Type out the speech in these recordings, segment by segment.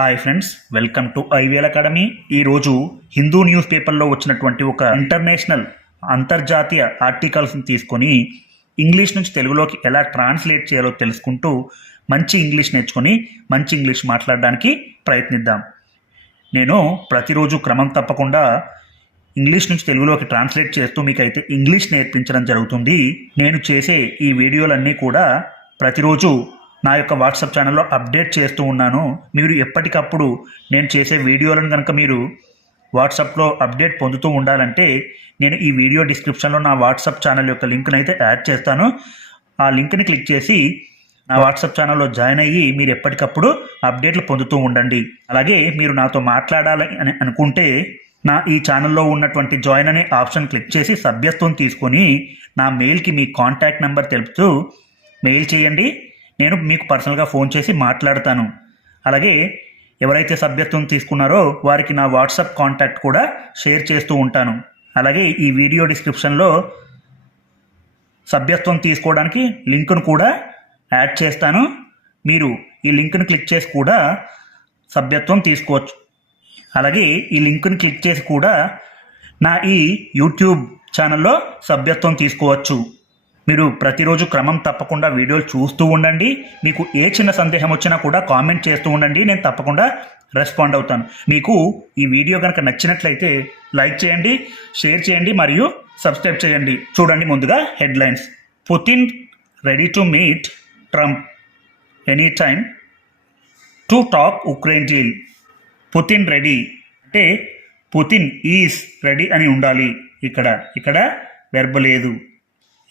Hi friends welcome to IVL academy. ఈరోజు Hindu news పేపర్లో వచ్చినటువంటి ఒక ఇంటర్నేషనల్ అంతర్జాతీయ ఆర్టికల్స్ని తీసుకొని ఇంగ్లీష్ నుంచి తెలుగులోకి ఎలా ట్రాన్స్లేట్ చేయాలో తెలుసుకుంటూ మంచి ఇంగ్లీష్ నేర్చుకొని మంచి ఇంగ్లీష్ మాట్లాడడానికి ప్రయత్నిద్దాం. నేను ప్రతిరోజు క్రమం తప్పకుండా ఇంగ్లీష్ నుంచి తెలుగులోకి ట్రాన్స్లేట్ చేస్తూ మీకైతే ఇంగ్లీష్ నేర్పించడం జరుగుతుంది. నేను చేసే ఈ వీడియోలన్నీ కూడా ప్రతిరోజు నా యొక్క వాట్సాప్ ఛానల్లో అప్డేట్ చేస్తూ ఉన్నాను. మీరు ఎప్పటికప్పుడు నేను చేసే వీడియోలను కనుక మీరు వాట్సాప్లో అప్డేట్ పొందుతూ ఉండాలంటే నేను ఈ వీడియో డిస్క్రిప్షన్లో నా వాట్సాప్ ఛానల్ యొక్క లింక్ని అయితే యాడ్ చేస్తాను. ఆ లింక్ని క్లిక్ చేసి నా వాట్సాప్ ఛానల్లో జాయిన్ అయ్యి మీరు ఎప్పటికప్పుడు అప్డేట్లు పొందుతూ ఉండండి. అలాగే మీరు నాతో మాట్లాడాలి అని అనుకుంటే నా ఈ ఛానల్లో ఉన్నటువంటి జాయిన్ అనే ఆప్షన్ క్లిక్ చేసి సభ్యత్వం తీసుకొని నా మెయిల్కి మీ కాంటాక్ట్ నెంబర్ తెలుపుతూ మెయిల్ చేయండి. నేను మీకు పర్సనల్గా ఫోన్ చేసి మాట్లాడతాను. అలాగే ఎవరైతే సభ్యత్వం తీసుకున్నారో వారికి నా వాట్సాప్ కాంటాక్ట్ కూడా షేర్ చేస్తూ ఉంటాను. అలాగే ఈ వీడియో డిస్క్రిప్షన్లో సభ్యత్వం తీసుకోవడానికి లింక్ను కూడా యాడ్ చేస్తాను. మీరు ఈ లింక్ను క్లిక్ చేసి కూడా సభ్యత్వం తీసుకోవచ్చు. అలాగే ఈ లింక్ను క్లిక్ చేసి కూడా నా ఈ యూట్యూబ్ ఛానల్లో సభ్యత్వం తీసుకోవచ్చు. మీరు ప్రతిరోజు క్రమం తప్పకుండా వీడియోలు చూస్తూ ఉండండి. మీకు ఏ చిన్న సందేహం వచ్చినా కూడా కామెంట్ చేస్తూ ఉండండి. నేను తప్పకుండా రెస్పాండ్ అవుతాను. మీకు ఈ వీడియో కనుక నచ్చినట్లయితే లైక్ చేయండి షేర్ చేయండి మరియు సబ్స్క్రైబ్ చేయండి. చూడండి ముందుగా headlines. Putin ready to meet Trump any time to talk Ukraine deal. Putin ready. అంటే పుతిన్ ఈజ్ రెడీ అని ఉండాలి. ఇక్కడ ఇక్కడ వెర్బ లేదు.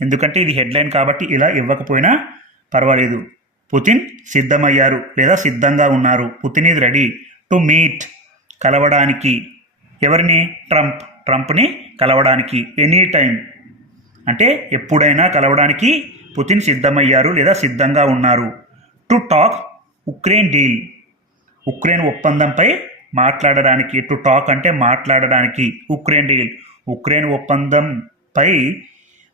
ఎందుకంటే ఇది హెడ్లైన్ కాబట్టి ఇలా ఇవ్వకపోయినా పర్వాలేదు. పుతిన్ సిద్ధమయ్యారు లేదా సిద్ధంగా ఉన్నారు. Putin is ready to meet కలవడానికి. ఎవరిని? ట్రంప్. ట్రంప్ని కలవడానికి. ఎనీ టైం అంటే ఎప్పుడైనా కలవడానికి పుతిన్ సిద్ధమయ్యారు లేదా సిద్ధంగా ఉన్నారు. To talk Ukraine deal. Ukraine ఒప్పందంపై మాట్లాడడానికి. టు టాక్ అంటే మాట్లాడడానికి. Ukraine deal. ఉక్రెయిన్ ఒప్పందంపై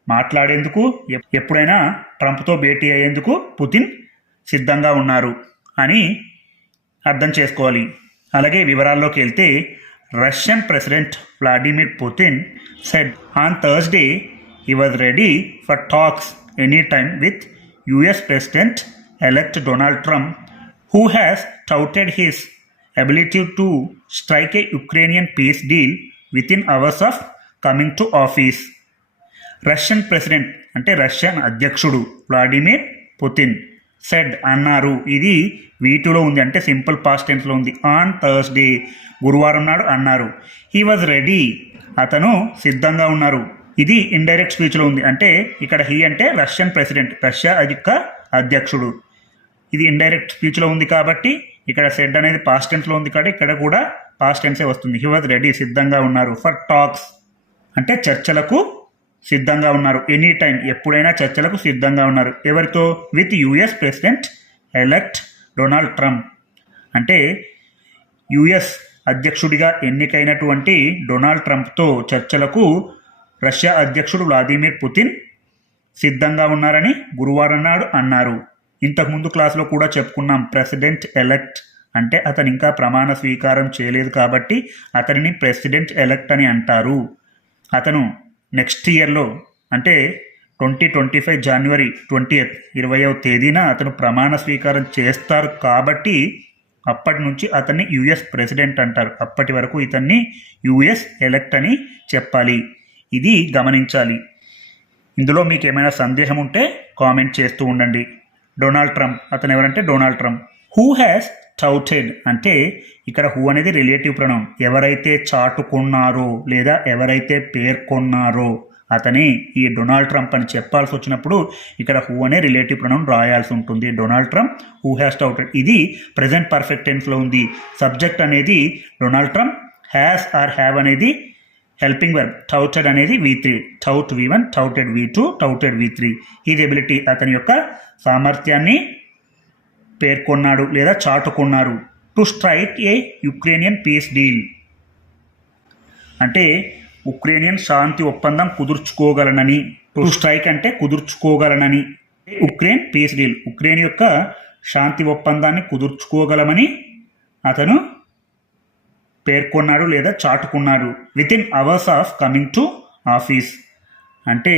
మాట్లాడేందుకు ఎప్పుడైనా ట్రంప్తో భేటీ అయ్యేందుకు పుతిన్ సిద్ధంగా ఉన్నారు అని అర్థం చేసుకోవాలి. అలాగే వివరాల్లోకి వెళ్తే Russian president Vladimir Putin said on Thursday he was ready for talks any time with US president elect Donald Trump who has touted his ability to strike a Ukrainian peace deal within hours of coming to office Russian president అంటే Russian అధ్యక్షుడు Vladimir Putin said అన్నారు. ఇది వీటిలో ఉంది అంటే simple past టెన్స్లో ఉంది. On Thursday గురువారం నాడు అన్నారు. He was ready. అతను సిద్ధంగా ఉన్నారు. ఇది ఇండైరెక్ట్ స్పీచ్లో ఉంది. అంటే ఇక్కడ హీ అంటే రష్యన్ ప్రెసిడెంట్ రష్యా యొక్క అధ్యక్షుడు. ఇది ఇండైరెక్ట్ స్పీచ్లో ఉంది కాబట్టి ఇక్కడ సెడ్ అనేది పాస్ట్ టెన్స్లో ఉంది కాబట్టి ఇక్కడ కూడా పాస్ట్ టెన్సే వస్తుంది. హీ వాజ్ రెడీ సిద్ధంగా ఉన్నారు. ఫర్ టాక్స్ అంటే చర్చలకు సిద్ధంగా ఉన్నారు. ఎనీ టైం ఎప్పుడైనా చర్చలకు సిద్ధంగా ఉన్నారు. ఎవరితో? With US president elect Donald Trump. అంటే యుఎస్ అధ్యక్షుడిగా ఎన్నికైనటువంటి డొనాల్డ్ ట్రంప్తో చర్చలకు రష్యా అధ్యక్షుడు వ్లాదిమిర్ పుతిన్ సిద్ధంగా ఉన్నారని గురువారం నాడు అన్నారు. ఇంతకుముందు క్లాస్లో కూడా చెప్పుకున్నాం ప్రెసిడెంట్ ఎలెక్ట్ అంటే అతను ఇంకా ప్రమాణ స్వీకారం చేయలేదు కాబట్టి అతనిని ప్రెసిడెంట్ ఎలెక్ట్ అని అంటారు. అతను నెక్స్ట్ ఇయర్లో అంటే twenty twenty five January twenty ఇరవైవ తేదీన అతను ప్రమాణ స్వీకారం చేస్తారు కాబట్టి అప్పటి నుంచి అతన్ని యుఎస్ ప్రెసిడెంట్ అంటారు. అప్పటి వరకు ఇతన్ని యుఎస్ ఎలెక్ట్ అని చెప్పాలి. ఇది గమనించాలి. ఇందులో మీకు ఏమైనా సందేహం ఉంటే కామెంట్ చేస్తూ ఉండండి. డొనాల్డ్ ట్రంప్ అతను ఎవరంటే Donald Trump. Who has touted అంటే ఇక్కడ హూ అనేది రిలేటివ్ ప్రణం. ఎవరైతే చాటుకున్నారో లేదా ఎవరైతే పేర్కొన్నారో అతని ఈ డొనాల్డ్ ట్రంప్ అని చెప్పాల్సి వచ్చినప్పుడు ఇక్కడ హూ అనే రిలేటివ్ ప్రణం రాయాల్సి ఉంటుంది. Donald Trump who has touted ఇది ప్రజెంట్ పర్ఫెక్ట్ టెన్స్లో ఉంది. సబ్జెక్ట్ అనేది Donald Trump has or have అనేది హెల్పింగ్ వర్బ్ టౌటెడ్ అనేది V three tout V one touted V two touted V three is ability అతని యొక్క సామర్థ్యాన్ని పేర్కొన్నాడు లేదా చాటుకున్నారు to strike a Ukrainian peace deal అంటే ఉక్రేనియన్ శాంతి ఒప్పందం కుదుర్చుకోగలనని. టు స్ట్రైక్ అంటే కుదుర్చుకోగలనని. ఉక్రెయిన్ పీస్ డీల్ ఉక్రెయిన్ యొక్క శాంతి ఒప్పందాన్ని కుదుర్చుకోగలమని అతను పేర్కొన్నాడు లేదా చాటుకున్నాడు. Within hours of coming to office అంటే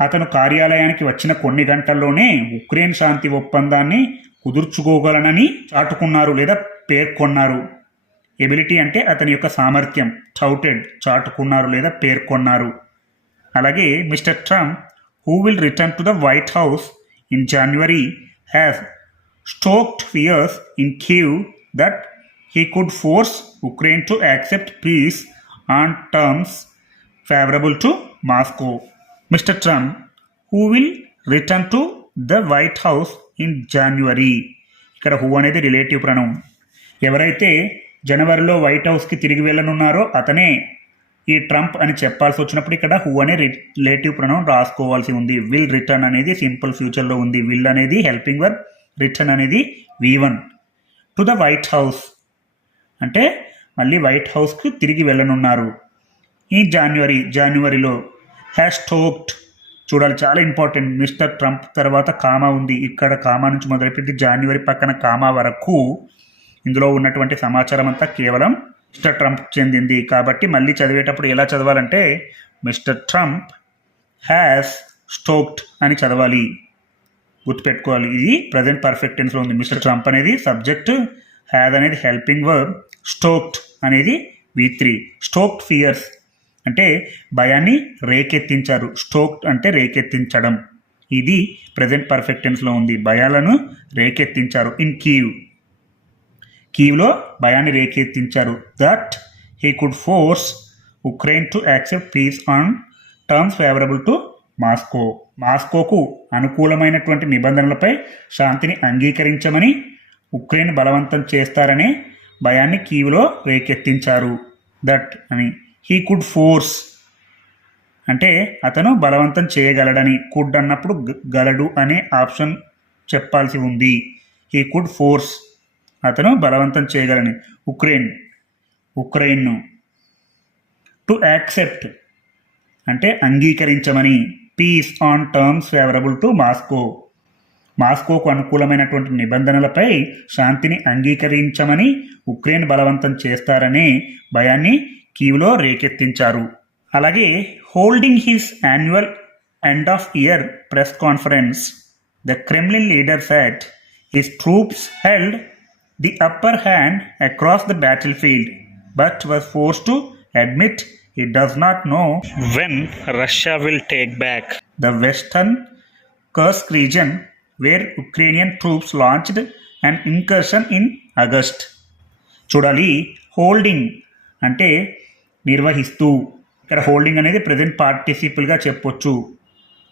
అతను కార్యాలయానికి వచ్చిన కొన్ని గంటల్లోనే ఉక్రెయిన్ శాంతి ఒప్పందాన్ని కుదుర్చుకోగలనని చాటుకున్నారు లేదా పేర్కొన్నారు. ఎబిలిటీ అంటే అతని యొక్క సామర్థ్యం చౌటెడ్ చాటుకున్నారు లేదా పేర్కొన్నారు. అలాగే Mr Trump who will return to the White House in January has stoked fears in Kyiv that he could force Ukraine to accept peace on terms favourable to Moscow. Mr. Trump, who will return to the White House in January? ఇక్కడ who అనేది relative pronoun. ఎవరైతే జనవరిలో white హౌస్కి తిరిగి వెళ్ళనున్నారో అతనే ఈ Trump అని చెప్పాల్సి వచ్చినప్పుడు ఇక్కడ హూ అనే రిలేటివ్ ప్రణం రాసుకోవాల్సి ఉంది. విల్ రిటర్న్ అనేది సింపుల్ ఫ్యూచర్లో ఉంది. విల్ అనేది హెల్పింగ్ వర్క్ రిటర్న్ అనేది V one. To the White House. అంటే మళ్ళీ వైట్ హౌస్కి తిరిగి వెళ్ళనున్నారు. ఈ జాన్యువరి జనవరిలో హ్యాష్ టోక్ట్ చూడాలి చాలా ఇంపార్టెంట్ మిస్టర్ ట్రంప్ తర్వాత కామా ఉంది. ఇక్కడ కామా నుంచి మొదలుపెట్టి జాన్వరి పక్కన కామా వరకు ఇందులో ఉన్నటువంటి సమాచారం అంతా కేవలం మిస్టర్ ట్రంప్ చెందింది. కాబట్టి మళ్ళీ చదివేటప్పుడు ఎలా చదవాలంటే మిస్టర్ ట్రంప్ హ్యాస్ స్టోక్డ్ అని చదవాలి. గుర్తుపెట్టుకోవాలి. ఇది ప్రజెంట్ పర్ఫెక్ట్ టెన్స్లో ఉంది. మిస్టర్ ట్రంప్ అనేది సబ్జెక్ట్ హ్యావ్ అనేది హెల్పింగ్ వర్బ్ స్టోక్డ్ అనేది వి త్రీ స్టోక్డ్ ఫియర్స్ అంటే భయాన్ని రేకెత్తించారు. స్టోక్డ్ అంటే రేకెత్తించడం. ఇది ప్రజెంట్ పర్ఫెక్ట్ టెన్స్లో ఉంది. భయాలను రేకెత్తించారు. In Kyiv. కీవ్లో భయాన్ని రేకెత్తించారు. That he could force Ukraine to accept peace on terms favourable to Moscow. మాస్కోకు అనుకూలమైనటువంటి నిబంధనలపై శాంతిని అంగీకరించమని ఉక్రెయిన్ బలవంతం చేస్తారనే భయాన్ని కీవ్లో రేకెత్తించారు. దట్ అని హీ కుడ్ ఫోర్స్ అంటే అతను బలవంతం చేయగలడని. కుడ్ అన్నప్పుడు గలడు అనే ఆప్షన్ చెప్పాల్సి ఉంది. హీ కుడ్ ఫోర్స్ అతను బలవంతం చేయగలని. ఉక్రెయిన్ ఉక్రెయిన్ను టు యాక్సెప్ట్ అంటే అంగీకరించమని. Peace on terms favourable to Moscow మాస్కోకు అనుకూలమైనటువంటి నిబంధనలపై శాంతిని అంగీకరించమని ఉక్రెయిన్ బలవంతం చేస్తారనే భయాన్ని కీవ్లో రేకెత్తించారు అలాగే holding his annual end of year press conference the Kremlin leader said his troops held the upper hand across the battlefield but was force to admit it does not know when Russia will take back the western Kursk region where Ukrainian troops launched an incursion in August. చూడాలి holding అంటే నిర్వహిస్తూ ఇక్కడ holding అనేది present పార్టిసిపుల్గా చెప్పొచ్చు.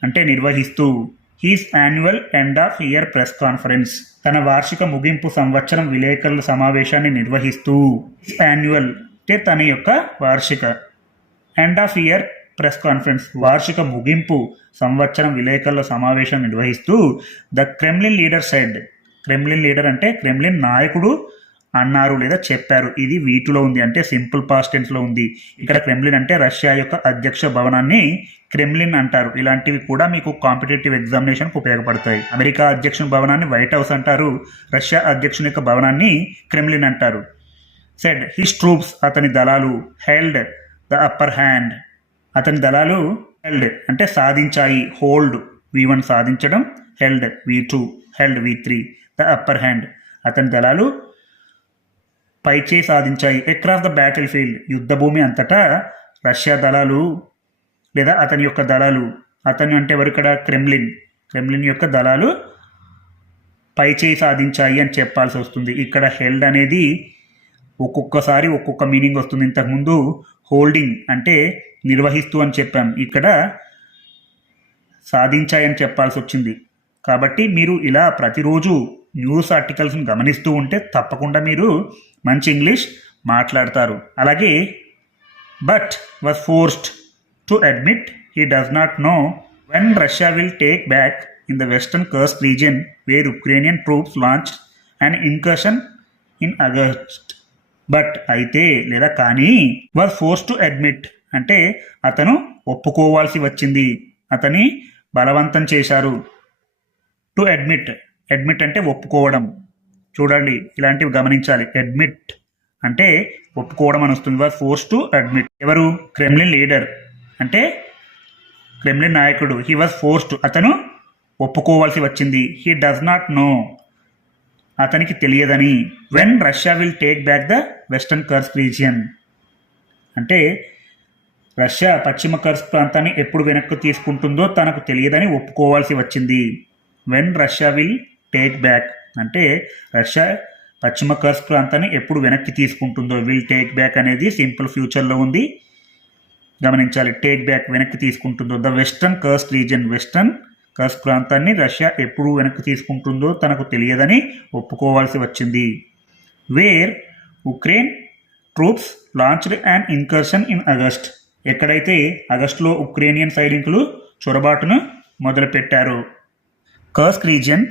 అంటే నిర్వహిస్తూ his annual end of year press conference. తన వార్షిక ముగింపు సంవత్సరం విలేకరుల సమావేశాన్ని నిర్వహిస్తూ యాన్యువల్ అంటే తన యొక్క వార్షిక end of year press conference వార్షిక ముగింపు సంవత్సరం విలేకరుల సమావేశం నిర్వహిస్తూ the Kremlin leader said Kremlin leader అంటే క్రెమ్లిన్ నాయకుడు అన్నారు లేదా చెప్పారు. ఇది వీటిలో ఉంది. అంటే సింపుల్ పాస్ట్ టెన్స్లో ఉంది. ఇక్కడ క్రెమ్లిన్ అంటే రష్యా యొక్క అధ్యక్ష భవనాన్ని క్రెమ్లిన్ అంటారు. ఇలాంటివి కూడా మీకు కాంపిటేటివ్ ఎగ్జామినేషన్కి ఉపయోగపడతాయి. అమెరికా అధ్యక్షుని భవనాన్ని వైట్ హౌస్ అంటారు. రష్యా అధ్యక్షుని యొక్క భవనాన్ని క్రెమ్లిన్ అంటారు. సెడ్ హిస్ ట్రూప్స్ అతని దళాలు హెల్డ్ ద అప్పర్ హ్యాండ్ అతని దళాలు హెల్డ్ అంటే సాధించాయి. హోల్డ్ వి వన్ సాధించడం. Held V two held V three the upper hand అతని దళాలు పైచే సాధించాయి. అక్రాస్ ద బ్యాటిల్ ఫీల్డ్ యుద్ధభూమి అంతటా రష్యా దళాలు లేదా అతని యొక్క దళాలు అతను అంటే ఎవరు ఇక్కడ? క్రెమ్లిన్. క్రెమ్లిన్ యొక్క దళాలు పైచేయి సాధించాయి అని చెప్పాల్సి వస్తుంది. ఇక్కడ హెల్డ్ అనేది ఒక్కొక్కసారి ఒక్కొక్క మీనింగ్ వస్తుంది. ఇంతకుముందు హోల్డింగ్ అంటే నిర్వహిస్తూ అని చెప్పాం. ఇక్కడ సాధించాయని చెప్పాల్సి వచ్చింది. కాబట్టి మీరు ఇలా ప్రతిరోజు న్యూస్ ఆర్టికల్స్ని గమనిస్తూ ఉంటే తప్పకుండా మీరు మంచి ఇంగ్లీష్ మాట్లాడతారు. అలాగే but was forced to admit he does not know when Russia will take back in the western Kursk region where Ukrainian troops launch and incursion in August but అయితే లేదా కానీ వాజ్ ఫోర్స్ టు అడ్మిట్ అంటే అతను ఒప్పుకోవాల్సి వచ్చింది. అతని బలవంతం చేశారు. టు అడ్మిట్ అడ్మిట్ అంటే ఒప్పుకోవడం. చూడండి ఇలాంటివి గమనించాలి. అడ్మిట్ అంటే ఒప్పుకోవడం అని వస్తుంది. వాజ్ ఫోర్స్ టు అడ్మిట్ ఎవరు? క్రెమ్లిన్ లీడర్ అంటే క్రెమ్లిన్ నాయకుడు. హీ వాజ్ ఫోర్స్డ్ అతను ఒప్పుకోవాల్సి వచ్చింది. హీ డస్ నాట్ నో అతనికి తెలియదని. When Russia will take back the western Kursk region అంటే రష్యా పశ్చిమ కర్స్ ప్రాంతాన్ని ఎప్పుడు వెనక్కి తీసుకుంటుందో తనకు తెలియదని ఒప్పుకోవాల్సి వచ్చింది. When Russia will take back అంటే రష్యా పశ్చిమ కర్స్ ప్రాంతాన్ని ఎప్పుడు వెనక్కి తీసుకుంటుందో విల్ టేక్ బ్యాక్ అనేది సింపుల్ ఫ్యూచర్లో ఉంది. గమనించాలి టేక్ బ్యాక్ వెనక్కి తీసుకుంటుందో. The western Kursk region western Kursk ప్రాంతాన్ని రష్యా ఎప్పుడు వెనక్కి తీసుకుంటుందో తనకు తెలియదని ఒప్పుకోవాల్సి వచ్చింది. Where Ukraine troops launched and incursion in August ఎక్కడైతే ఆగస్టులో ఉక్రేనియన్ సైనికులు చొరబాటును మొదలుపెట్టారు. కర్స్క్ రీజియన్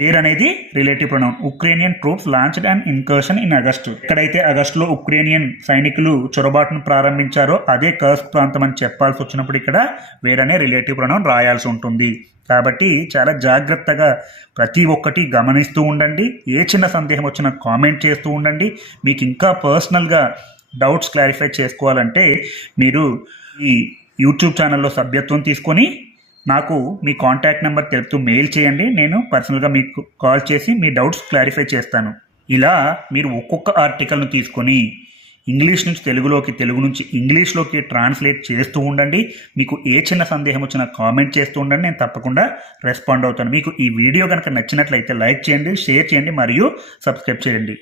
వేర్ అనేది relative pronoun Ukrainian troops launched and incursion in August ఎక్కడైతే ఆగస్టులో ఉక్రేనియన్ సైనికులు చొరబాటును ప్రారంభించారో అదే కర్స్క్ ప్రాంతం అని చెప్పాల్సి వచ్చినప్పుడు ఇక్కడ వేర్ అనే రిలేటివ్ ప్రొనౌన్ రాయాల్సి ఉంటుంది. కాబట్టి చాలా జాగ్రత్తగా ప్రతి ఒక్కటి గమనిస్తూ ఉండండి. ఏ చిన్న సందేహం వచ్చినా కామెంట్ చేస్తూ ఉండండి. మీకు ఇంకా పర్సనల్గా డౌట్స్ క్లారిఫై చేసుకోవాలంటే మీరు ఈ యూట్యూబ్ ఛానల్లో సభ్యత్వం తీసుకొని నాకు మీ కాంటాక్ట్ నెంబర్ తెలుపుతూ మెయిల్ చేయండి. నేను పర్సనల్గా మీకు కాల్ చేసి మీ డౌట్స్ క్లారిఫై చేస్తాను. ఇలా మీరు ఒక్కొక్క ఆర్టికల్ను తీసుకొని ఇంగ్లీష్ నుంచి తెలుగులోకి తెలుగు నుంచి ఇంగ్లీష్లోకి ట్రాన్స్లేట్ చేస్తూ ఉండండి. మీకు ఏ చిన్న సందేహం వచ్చినా కామెంట్ చేస్తూ ఉండండి. నేను తప్పకుండా రెస్పాండ్ అవుతాను. మీకు ఈ వీడియో కనుక నచ్చినట్లయితే లైక్ చేయండి షేర్ చేయండి మరియు సబ్స్క్రైబ్ చేయండి.